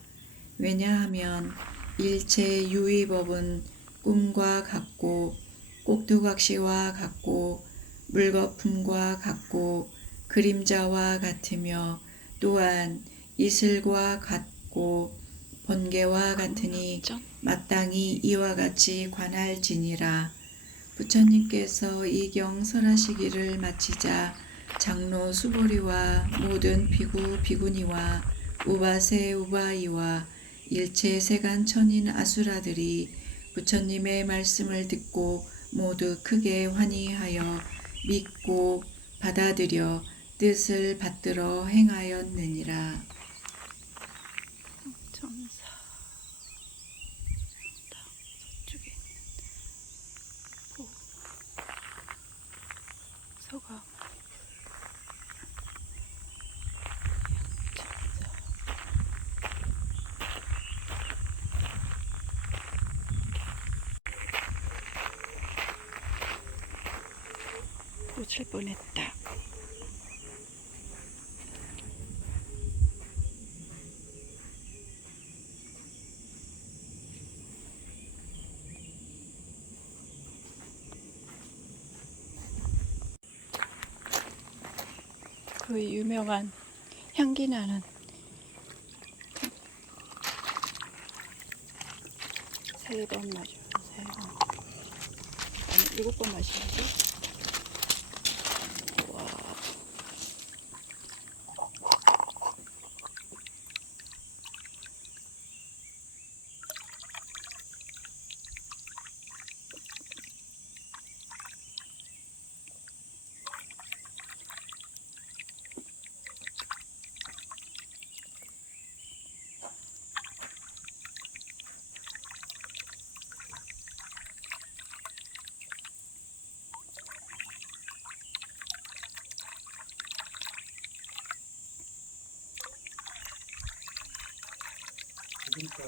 왜냐하면 일체 유의법은 꿈과 같고 꼭두각시와 같고 물거품과 같고 그림자와 같으며 또한 이슬과 같고 번개와 같으니 마땅히 이와 같이 관할지니라. 부처님께서 이 경 설하시기를 마치자 장로 수보리와 모든 비구 비구니와 우바세 우바이와 일체 세간 천인 아수라들이 부처님의 말씀을 듣고 모두 크게 환희하여 믿고 받아들여 뜻을 받들어 행하였느니라. 천사 서쪽에 있는 보 서가 천사 꽂힐 뻔했다. 그 유명한 향기 나는 3번 마셔보세요. 아니 7번 마셔야지. 와. 그러니까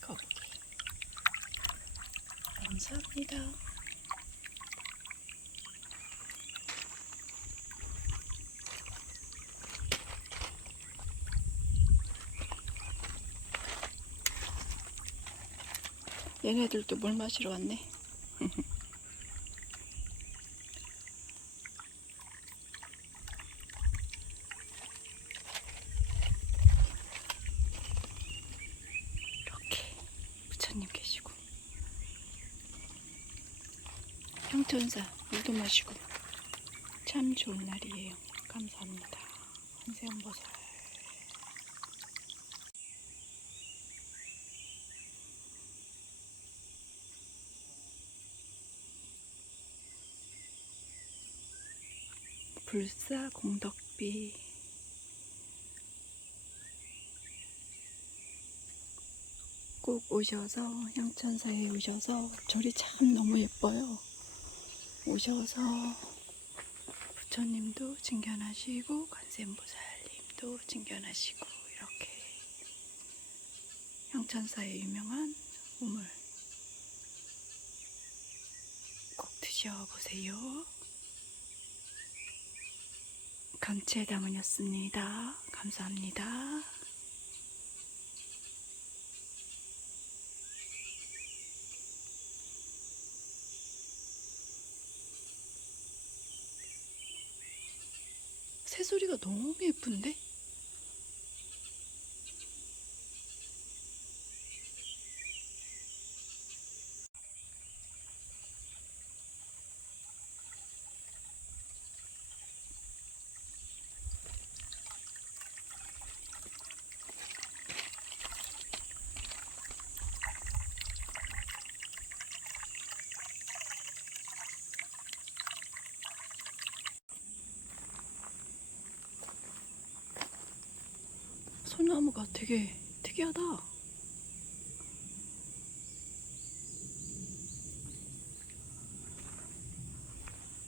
거북이 감사합니다. 얘네들도 물 마시러 왔네. 이렇게 부처님 계시고 형천사 물도 마시고 참 좋은 날이에요. 감사합니다. 관세음보살. 불사 공덕비 꼭 오셔서 향천사에 오셔서 절이 참 너무 예뻐요. 오셔서 부처님도 증견하시고 관세음보살님도 증견하시고 이렇게 향천사의 유명한 우물 꼭 드셔보세요. 감채다문이었습니다. 감사합니다. 새소리가 너무 예쁜데? 소나무가 되게 특이하다.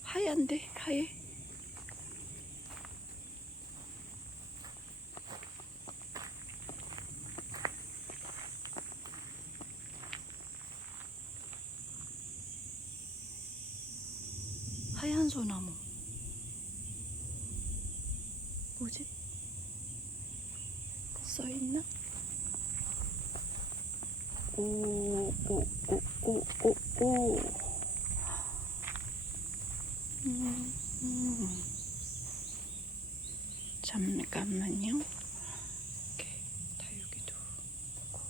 하얀데? 하얘? 하얀 소나무. 뭐지? 써있나? 오, 오, 오, 오, 오, 오. 자, 잠깐만요. 이렇게 다육이도 보고.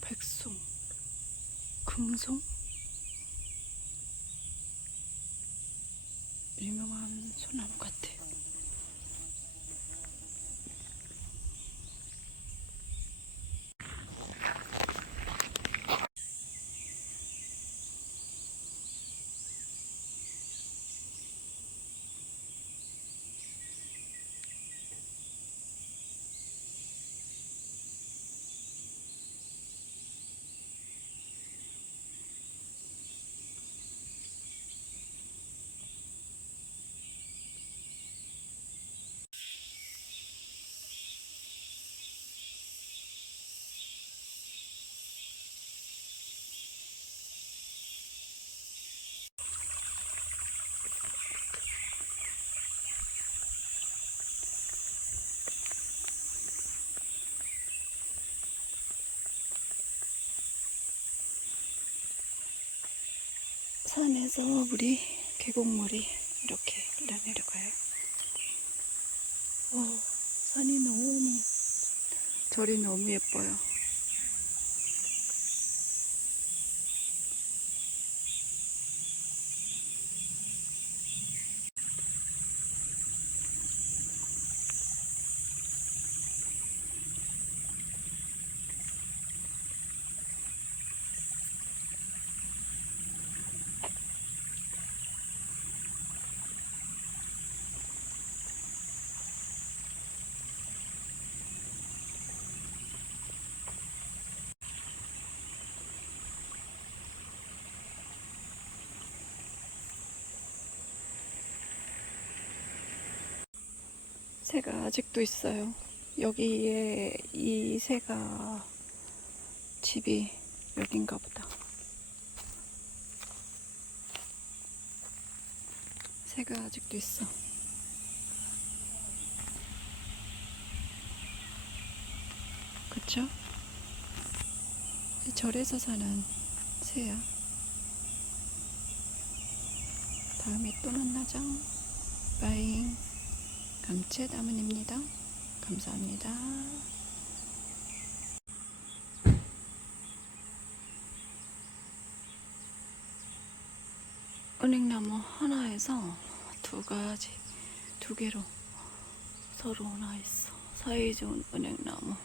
백송, 금송? 유명한 소나무 같아요. 산에서 물이, 계곡물이 이렇게 흘러내려가요. 산이 너무, 절이 너무 예뻐요. 새가 아직도 있어요. 여기에 이 새가 집이 여긴가 보다. 새가 아직도 있어. 그쵸? 절에서 사는 새야. 다음에 또 만나자. 빠잉. 감채다문입니다. 감사합니다. 은행나무 하나에서 두 개로 서로 나 있어. 사이 좋은 은행나무.